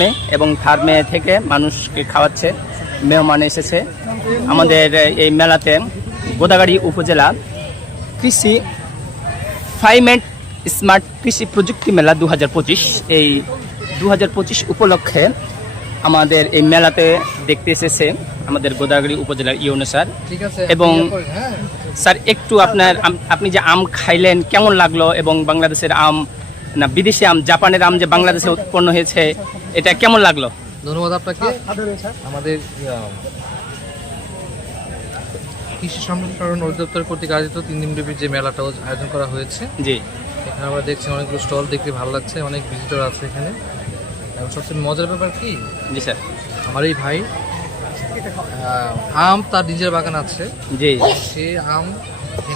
মে এবং থার্ড মে থেকে মানুষকে খাওয়াচ্ছে। মেহমান এসেছে। আমাদের এই মেলাতে গোদাগাড়ি উপজেলা কৃষি ফাইমেন্ট স্মার্ট কৃষি প্রযুক্তি মেলা দু হাজার পঁচিশ। এই দু হাজার পঁচিশ উপলক্ষে আমাদের এই মেলাতে দেখতে এসেছে আমাদের গোদাগাড়ি উপজেলার ইউনো স্যার। এবং হ্যাঁ। স্যার একটু আপনার আপনি যে আম খাইলেন কেমন লাগল এবং বাংলাদেশের আম না বিদেশি আম জাপানের আম যে বাংলাদেশে উৎপন্ন হয়েছে এটা কেমন লাগল? ধন্যবাদ আপনাকে। আমাদের ইয়া, কৃষি সম্প্রসারণ অধিদপ্তর কর্তৃক আয়োজিত তিন দিন দিনব্যাপী যে মেলাটা আয়োজন করা হয়েছে জি। এখানে আমরা দেখছি অনেকগুলো স্টল দেখতে ভালো লাগছে অনেক ভিজিটর আছে এখানে। এবং সবচেয়ে মজার ব্যাপার কি? জি স্যার। আমার এই ভাই আম তার নিজের বাগান আছে। জি। সে আম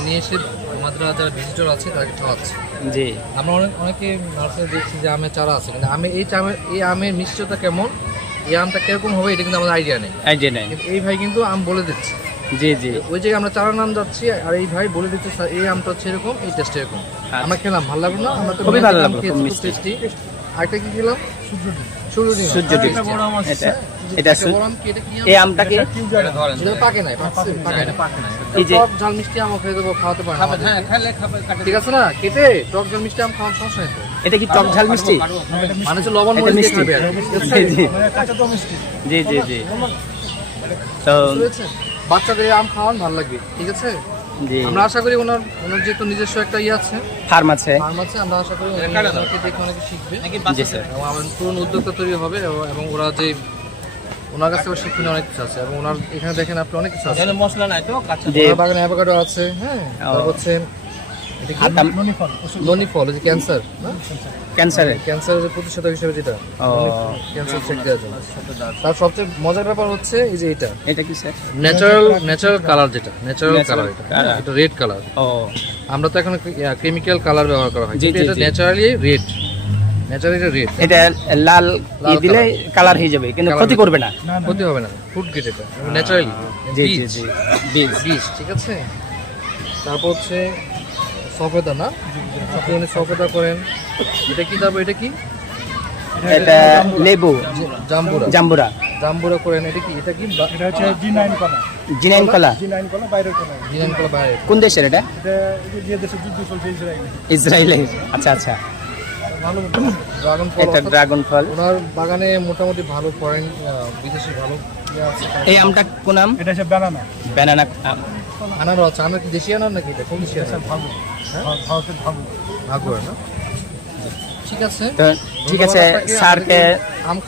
নিয়ে এসে আমাদের যারা ভিজিটর আছে তাদেরকে খাওয়াচ্ছে। জি। আমরা অনেক অনেকে নার্সারি দেখছি যে আমের চারা আছে। কিন্তু আমি এই চামের এই আমের মিষ্টিটা কেমন? এই আমটা কীরকম হবে এটা কিন্তু আমাদের আইডিয়া নেই। আইডিয়া নেই। এই ভাই কিন্তু আম বলে দিচ্ছে। জি জি। ওই জায়গায় আমরা চারা নাম যাচ্ছি আর এই ভাই বলে দিচ্ছে এই আমটা হচ্ছে এরকম এই টেস্ট এরকম। আমরা খেলাম ভালো লাগল না আমরা তো খুবই ভালো লাগল। টেস্টি আরেকটা কি খেলাম এটা এটা কি? এটা পাকে নাই এই যে- টক ঝাল মিষ্টি আম খেয়ে দেবো খাওয়াতে পারে হ্যাঁ ঠিক আছে না? কেটে টক ঝাল মিষ্টি আম খাওয়ার সমস্যা নেই এটা কি টক ঝাল মিষ্টি? মানে হচ্ছে লবণ এটা মরিচ মিষ্টি। খাবে। আর কি। ঠিক আছে? জি জি জি। জি তো বাচ্চাদের আম খাওয়ান ভালো লাগবে ঠিক আছে? আমরা আশা করি ওনার ওনার যেহেতু নিজস্ব একটা ইয়ে আছে ফার্ম আছে। ফার্ম আছে আমরা আশা করি ওনাকে দেখে অনেকে শিখবে। জি স্যার। এবং আমাদের পুরনো উদ্যোক্তা তৈরি হবে এবং- এবং ওরা যে ওনার কাছ থেকে শিক্ষণীয় অনেক কিছু আছে এবং ওনার এখানে দেখেন আপনি অনেক কিছু আছে। মশলা নাই তো কাঁচা বাগানে অ্যাভোকাডো আছে হ্যাঁ হচ্ছে এটা ননি ফল যে ক্যান্সার। ক্যান্সারের? ক্যান্সারের প্রতিষেধক হিসেবে যেটা। ক্যান্সার চেক দেওয়ার জন্য। তার সবচেয়ে মজার ব্যাপার হচ্ছে এই যে এটা। এটা কি স্যার? ন্যাচারাল ন্যাচারাল কালার যেটা। ন্যাচারাল কালার এটা। এটা রেড কালার ও। আমরা তো এখন কেমিক্যাল কালার ব্যবহার করা হয়। এটা ন্যাচারালি রেড ন্যাচারালি এটা রেড লাল দিলে কালার হয়ে যাবে কিন্তু ক্ষতি করবে না। ক্ষতি হবে না। ফুড গ্রেড এটা। ন্যাচারালি জি জি জি বীজ ঠিক আছে? তারপর হচ্ছে সফেদা না? আপনি উনি সফেদা করেন। এটা কি তারপর এটা কি? এটা লেবু। জাম্বুরা। জাম্বুরা। জাম্বুরা করেন এটা কি? এটা কি এটা হচ্ছে জি নাইন কলা। জিনাইন কলা? জি নাইন কলা বাইরের কলা। জিনান কলা বাইরে কোন দেশের এটা? এটা এই যে যে দেশে যুদ্ধ চলছে ইসরায়েলে। ইসরায়েলের আচ্ছা আচ্ছা। ভালো ড্রাগন ফল এটা ড্রাগন ফল। ওনার বাগানে মোটামুটি ভালো ফরেন বিদেশি ভালো ইয়ে এই আমটা কোন আম? এটা হচ্ছে ব্যানানা। ব্যানানা আছে আনার কি দেশি আনার নাকি এটা? কোন দেশি আনার? ভাগো ভাগো ভারতের ভাবু না? ঠিক আছে। ঠিক আছে স্যারকে আম